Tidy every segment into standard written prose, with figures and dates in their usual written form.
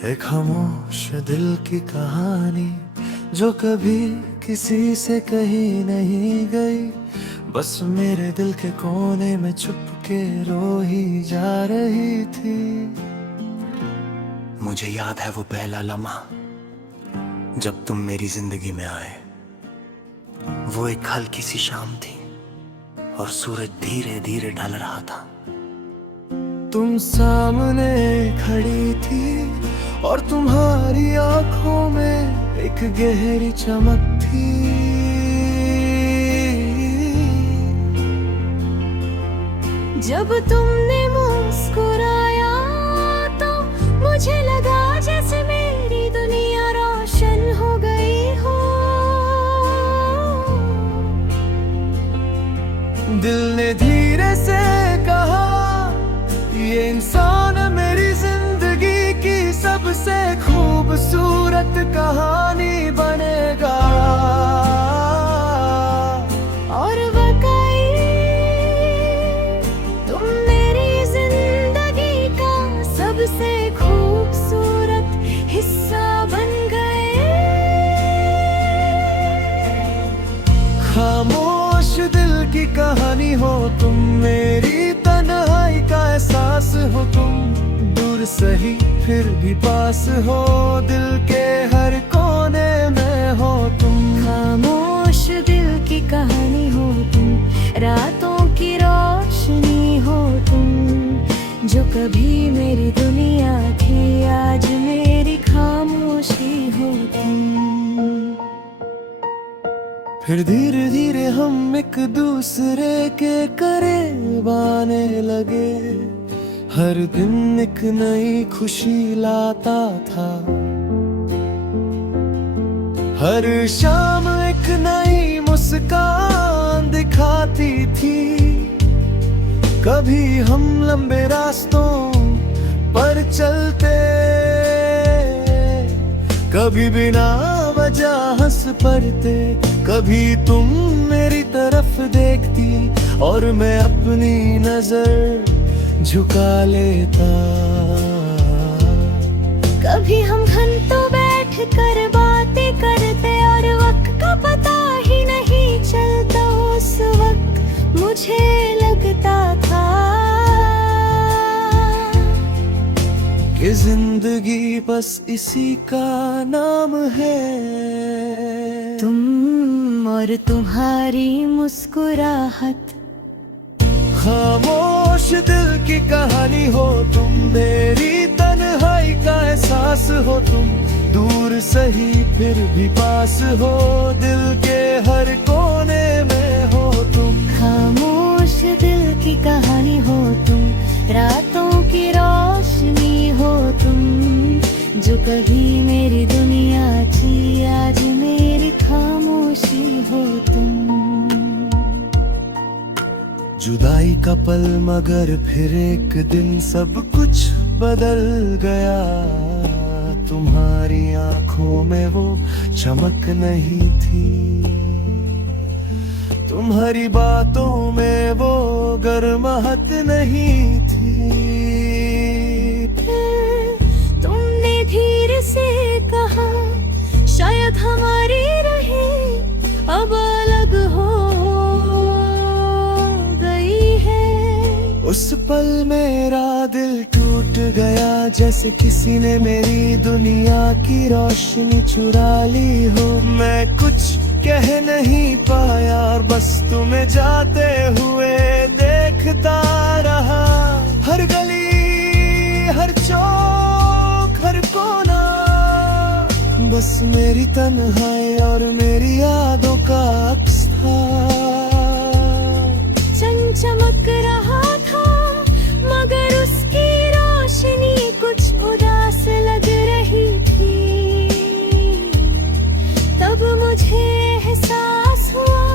एक खामोश दिल की कहानी जो कभी किसी से कही नहीं गई, बस मेरे दिल के कोने में छुप के रो ही जा रही थी। मुझे याद है वो पहला लम्हा जब तुम मेरी जिंदगी में आए। वो एक हल्की सी शाम थी और सूरज धीरे धीरे ढल रहा था। तुम सामने खड़ी थी और तुम्हारी आंखों में एक गहरी चमक थी। जब तुमने मुस्कुराया तो मुझे लगा जैसे मेरी दुनिया रोशन हो गई हो। दिल ने धीरे से कहा, ये इंसान मेरी जिंदगी की सबसे खूबसूरत कहानी बनेगा। और वाकई तुम मेरी जिंदगी का सबसे खूबसूरत हिस्सा बन गए। खामोश दिल की कहानी हो तुम, मेरी तन्हाई का एहसास हो तुम। दूर सही फिर भी पास हो, दिल के हर कोने में हो तुम। खामोश दिल की कहानी हो तुम, रातों की रोशनी हो तुम। जो कभी मेरी दुनिया थी आज मेरी खामोशी हो तुम। फिर धीरे धीरे हम एक दूसरे के करीब आने लगे। हर दिन एक नई खुशी लाता था, हर शाम एक नई मुस्कान दिखाती थी। कभी हम लंबे रास्तों पर चलते, कभी बिना वजह हंस पड़ते। कभी तुम मेरी तरफ देखती और मैं अपनी नजर झुका लेता। कभी हम घंटों बैठ कर बातें करते और वक्त का पता ही नहीं चलता। उस वक्त मुझे लगता था कि जिंदगी बस इसी का नाम है। तुम और तुम्हारी मुस्कुराहट। खामोश दिल की कहानी हो तुम, मेरी तन्हाई का एहसास हो तुम। दूर सही फिर भी पास हो, दिल के हर कोने में हो तुम। खामोश दिल की कहानी हो तुम, रातों की रोशनी हो तुम। जो कभी मेरी दुनिया थी आज मेरी खामोशी हो तुम। जुदाई का पल मगर फिर एक दिन सब कुछ बदल गया। तुम्हारी आंखों में वो चमक नहीं थी, तुम्हारी बातों में वो गर्माहट नहीं थी। तुमने धीरे से कहा, शायद हमारी रहे अब अलग हो गई है। उस पल मेरा दिल टूट गया, जैसे किसी ने मेरी दुनिया की रोशनी चुरा ली हो। मैं कुछ कह नहीं पाया और बस तुम्हें जाते हुए देखता रहा। हर गली, हर चौक, हर कोना बस मेरी तन्हाई और मेरी यादों का अक्स था। चमक रहा था मगर उसकी रोशनी कुछ उदास लग रही थी। तब मुझे एहसास हुआ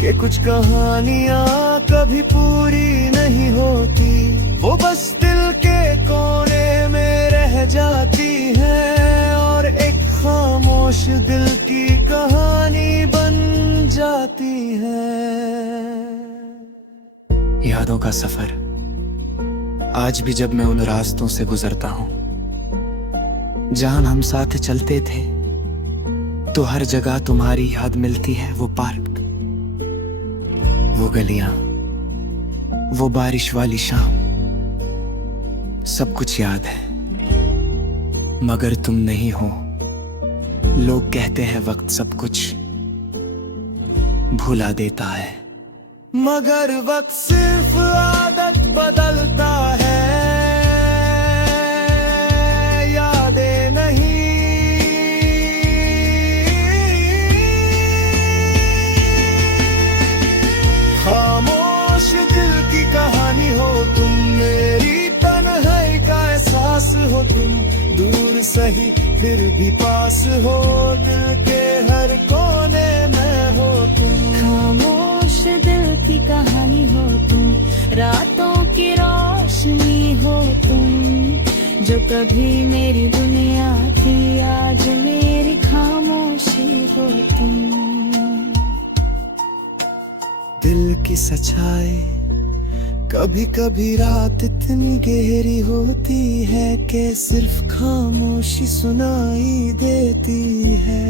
कि कुछ कहानियां कभी पूरी नहीं होती, वो बस दिल के कोने में रह जाती हैं और एक खामोश दिल की कहानी बन जाती है। यादों का सफर आज भी जब मैं उन रास्तों से गुजरता हूँ, जान हम साथ चलते थे तो हर जगह तुम्हारी याद मिलती है। वो पार्क, वो गलियां, वो बारिश वाली शाम, सब कुछ याद है। मगर तुम नहीं हो। लोग कहते हैं वक्त सब कुछ भुला देता है, मगर वक्त सिर्फ आदत बदलता है, यादें नहीं। खामोश दिल की कहानी हो तुम, मेरी तन्हाई का एहसास हो तुम। दूर सही फिर भी पास हो, दिल के हर कोने में हो तुम। खामोश दिल की कहानी हो तुम, रातों की रोशनी हो तुम। जो कभी मेरी दुनिया थी, आज मेरी खामोशी हो तुम। दिल की सच्चाई, कभी कभी रात इतनी गहरी होती है कि सिर्फ खामोशी सुनाई देती है।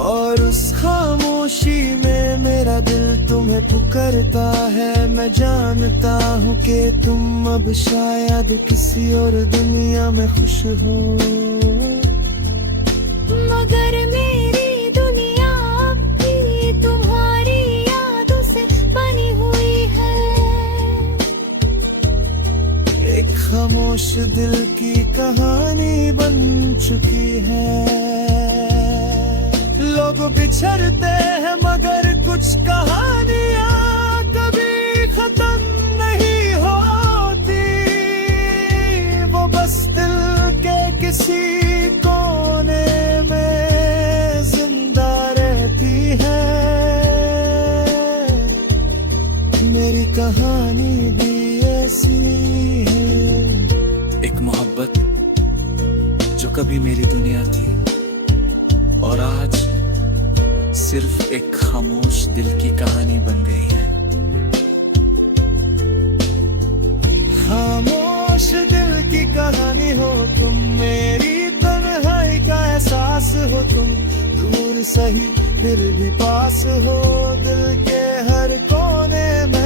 और उस खामोशी में मेरा दिल तुम्हें पुकारता है। मैं जानता हूँ कि तुम अब शायद किसी और दुनिया में खुश हो, मगर मेरी दुनिया अब भी तुम्हारी यादों से बनी हुई है। एक खामोश दिल की कहानी बन चुकी है। लोग बिछड़ते हैं मगर कुछ कहानियां कभी खत्म नहीं होती। वो बस दिल के किसी कोने में जिंदा रहती है। मेरी कहानी भी ऐसी है। एक मोहब्बत जो कभी मेरी दुनिया थी और आज सिर्फ एक खामोश दिल की कहानी बन गई है। खामोश दिल की कहानी हो तुम, मेरी तन्हाई का एहसास हो तुम। दूर सही फिर भी पास हो, दिल के हर कोने में